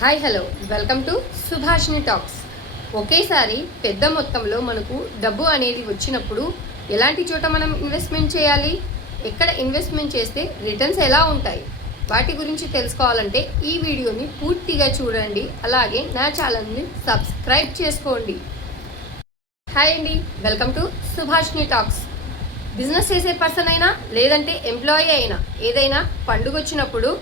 Hi hello welcome to Subhashini talks. ఒకేసారి పెద్ద మొత్తంలో మనకు డబ్బు అనేది వచ్చినప్పుడు ఎలాంటి చోట మనం ఇన్వెస్ట్మెంట్ చేయాలి, ఎక్కడ ఇన్వెస్ట్మెంట్ చేస్తే రిటర్న్స్ ఎలా ఉంటాయి, వాటి గురించి తెలుసుకోవాలంటే ఈ వీడియోని పూర్తిగా చూడండి. అలాగే నా ఛానల్ని సబ్స్క్రైబ్ చేసుకోండి. హాయ్ అండి, welcome to Subhashini talks. Business చేసే పర్సన్ అయినా లేదంటే ఎంప్లాయీ అయినా ఏదైనా పండుగ వచ్చినప్పుడు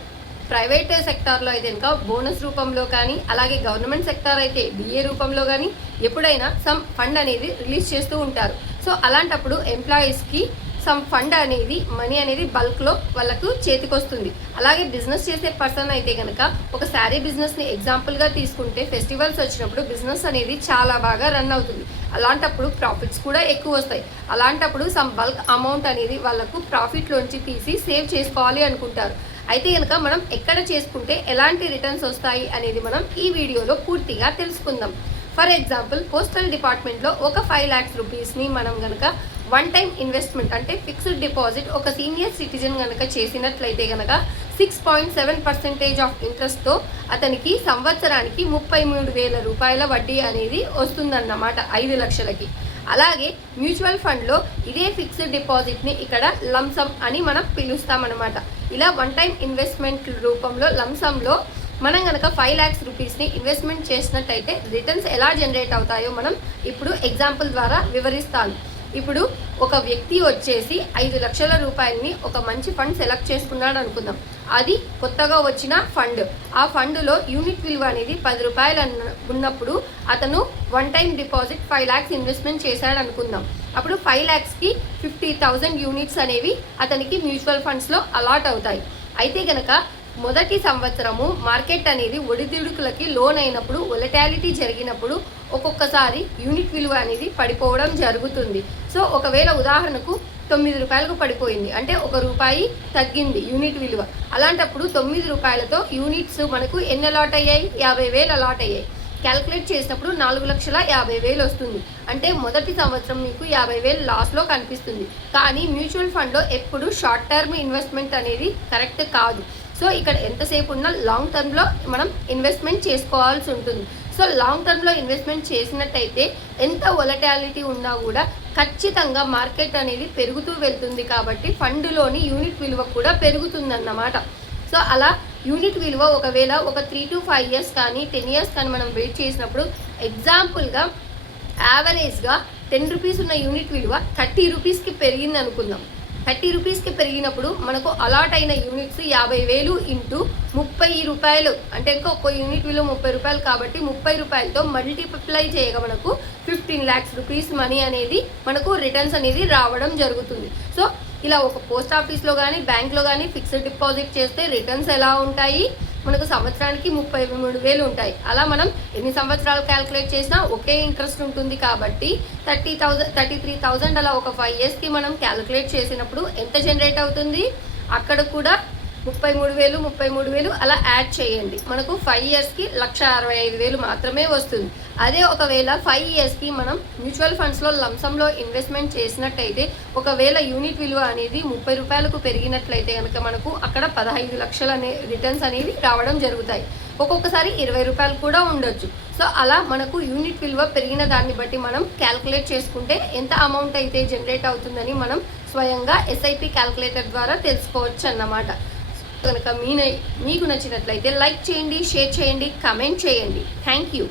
ప్రైవేట్ సెక్టార్లో అయితే ఇంకా బోనస్ రూపంలో కానీ, అలాగే గవర్నమెంట్ సెక్టార్ అయితే డిఏ రూపంలో కానీ ఎప్పుడైనా సమ్ ఫండ్ అనేది రిలీజ్ చేస్తూ ఉంటారు. సో అలాంటప్పుడు ఎంప్లాయీస్కి సమ్ ఫండ్ అనేది, మనీ అనేది బల్క్లో వాళ్ళకు చేతికి వస్తుంది. అలాగే బిజినెస్ చేసే పర్సన్ అయితే కనుక ఒక శారీ బిజినెస్ని ఎగ్జాంపుల్గా తీసుకుంటే ఫెస్టివల్స్ వచ్చినప్పుడు బిజినెస్ అనేది చాలా బాగా రన్ అవుతుంది. అలాంటప్పుడు ప్రాఫిట్స్ కూడా ఎక్కువ వస్తాయి. అలాంటప్పుడు సమ్ బల్క్ అమౌంట్ అనేది వాళ్ళకు ప్రాఫిట్లోంచి తీసి సేవ్ చేసుకోవాలి అనుకుంటారు. అయితే కనుక మనం ఎక్కడ చేసుకుంటే ఎలాంటి రిటర్న్స్ వస్తాయి అనేది మనం ఈ వీడియోలో పూర్తిగా తెలుసుకుందాం. ఫర్ ఎగ్జాంపుల్, పోస్టల్ డిపార్ట్మెంట్లో ఒక 5 lakhs రూపీస్ని మనం కనుక వన్ టైం ఇన్వెస్ట్మెంట్ అంటే ఫిక్స్డ్ డిపాజిట్ ఒక సీనియర్ సిటిజన్ కనుక చేసినట్లయితే కనుక 6.7% ఆఫ్ ఇంట్రెస్ట్తో అతనికి సంవత్సరానికి 33,000 రూపాయల వడ్డీ అనేది వస్తుందన్నమాట 5 లక్షలకి. అలాగే మ్యూచువల్ ఫండ్లో ఇదే ఫిక్స్డ్ డిపాజిట్ని ఇక్కడ లంసమ్ అని మనం పిలుస్తామన్నమాట. ఇలా వన్ టైం ఇన్వెస్ట్మెంట్ రూపంలో లంసంలో మనం కనుక 5 lakhs రూపీస్ని ఇన్వెస్ట్మెంట్ చేసినట్టయితే రిటర్న్స్ ఎలా జనరేట్ అవుతాయో మనం ఇప్పుడు ఎగ్జాంపుల్ ద్వారా వివరిస్తాను. ఇప్పుడు ఒక వ్యక్తి వచ్చేసి 5 లక్షల రూపాయలని ఒక మంచి ఫండ్ సెలెక్ట్ చేసుకున్నాడు అనుకుందాం. అది కొత్తగా వచ్చిన ఫండ్. ఆ ఫండ్లో యూనిట్ విలువ అనేది 10 రూపాయలు ఉన్నప్పుడు అతను one time deposit 5 lakhs investment చేశాడు అనుకుందాం. అప్పుడు 5 lakhsకి 50,000 యూనిట్స్ అనేవి అతనికి మ్యూచువల్ ఫండ్స్లో అలాట్ అవుతాయి. అయితే కనుక మొదటి సంవత్సరము మార్కెట్ అనేది ఒడిదుడుకులకి లోన్ అయినప్పుడు, వొలటాలిటీ జరిగినప్పుడు ఒక్కొక్కసారి యూనిట్ విలువ అనేది పడిపోవడం జరుగుతుంది. సో ఒకవేళ ఉదాహరణకు 9 రూపాయలకు పడిపోయింది అంటే 1 రూపాయి తగ్గింది యూనిట్ విలువ. అలాంటప్పుడు 9 రూపాయలతో యూనిట్స్ మనకు ఎన్ని అలాట్ అయ్యాయి? 50,000 అలాట్ అయ్యాయి. క్యాల్కులేట్ చేసినప్పుడు 4,50,000 వస్తుంది. అంటే మొదటి సంవత్సరం మీకు 50,000 లాస్లో కనిపిస్తుంది. కానీ మ్యూచువల్ ఫండ్లో ఎప్పుడు షార్ట్ టర్మ్ ఇన్వెస్ట్మెంట్ అనేది కరెక్ట్ కాదు. సో ఇక్కడ ఎంతసేపు ఉన్నా లాంగ్ టర్మ్లో మనం ఇన్వెస్ట్మెంట్ చేసుకోవాల్సి ఉంటుంది. సో లాంగ్ టర్మ్లో ఇన్వెస్ట్మెంట్ చేసినట్టయితే ఎంత వొలటాలిటీ ఉన్నా కూడా ఖచ్చితంగా మార్కెట్ అనేది పెరుగుతూ వెళ్తుంది. కాబట్టి ఫండ్లోని యూనిట్ విలువ కూడా పెరుగుతుందన్నమాట. సో అలా యూనిట్ విలువ ఒకవేళ ఒక 3 to 5 years కానీ 10 years కానీ మనం వెయిట్ చేసినప్పుడు ఎగ్జాంపుల్గా యావరేజ్గా 10 రూపీస్ ఉన్న యూనిట్ విలువ 30 రూపీస్కి పెరిగింది అనుకుందాం. 30 రూపీస్కి పెరిగినప్పుడు మనకు అలాట్ అయిన యూనిట్స్ 50,000 ఇంటూ 30 రూపాయలు అంటే ఇంకా ఒక్క యూనిట్ విలువ 30 రూపాయలు కాబట్టి 30 రూపాయలతో మల్టిప్లై చేయగా మనకు 15 lakhs రూపీస్ మనీ అనేది మనకు రిటర్న్స్ అనేది రావడం జరుగుతుంది. సో ఇలా ఒక పోస్ట్ ఆఫీస్లో కానీ బ్యాంక్లో కానీ ఫిక్స్డ్ డిపాజిట్ చేస్తే రిటర్న్స్ ఎలా ఉంటాయి? మనకు సంవత్సరానికి 33,000 ఉంటాయి. అలా మనం ఎన్ని సంవత్సరాలు క్యాల్కులేట్ చేసినా ఒకే ఇంట్రెస్ట్ ఉంటుంది కాబట్టి 33,000 అలా ఒక 5 yearsకి మనం క్యాల్కులేట్ చేసినప్పుడు ఎంత జనరేట్ అవుతుంది? అక్కడ కూడా 33,000 అలా యాడ్ చేయండి. మనకు 5 yearsకి 1,65,000 మాత్రమే వస్తుంది. అదే ఒకవేళ 5 yearsకి మనం మ్యూచువల్ ఫండ్స్లో లంసంలో ఇన్వెస్ట్మెంట్ చేసినట్టయితే ఒకవేళ యూనిట్ విలువ అనేది 30 రూపాయలకు పెరిగినట్లయితే కనుక మనకు అక్కడ 15 లక్షలు రిటర్న్స్ అనేవి రావడం జరుగుతాయి. ఒక్కొక్కసారి 20 రూపాయలు కూడా ఉండొచ్చు. సో అలా మనకు యూనిట్ విలువ పెరిగిన దాన్ని బట్టి మనం క్యాల్కులేట్ చేసుకుంటే ఎంత అమౌంట్ అయితే జనరేట్ అవుతుందని మనం స్వయంగా SIP క్యాల్కులేటర్ ద్వారా తెలుసుకోవచ్చు అన్నమాట. కనుక మీకు నచ్చినట్లయితే లైక్ చేయండి, షేర్ చేయండి, కామెంట్ చేయండి. Thank you.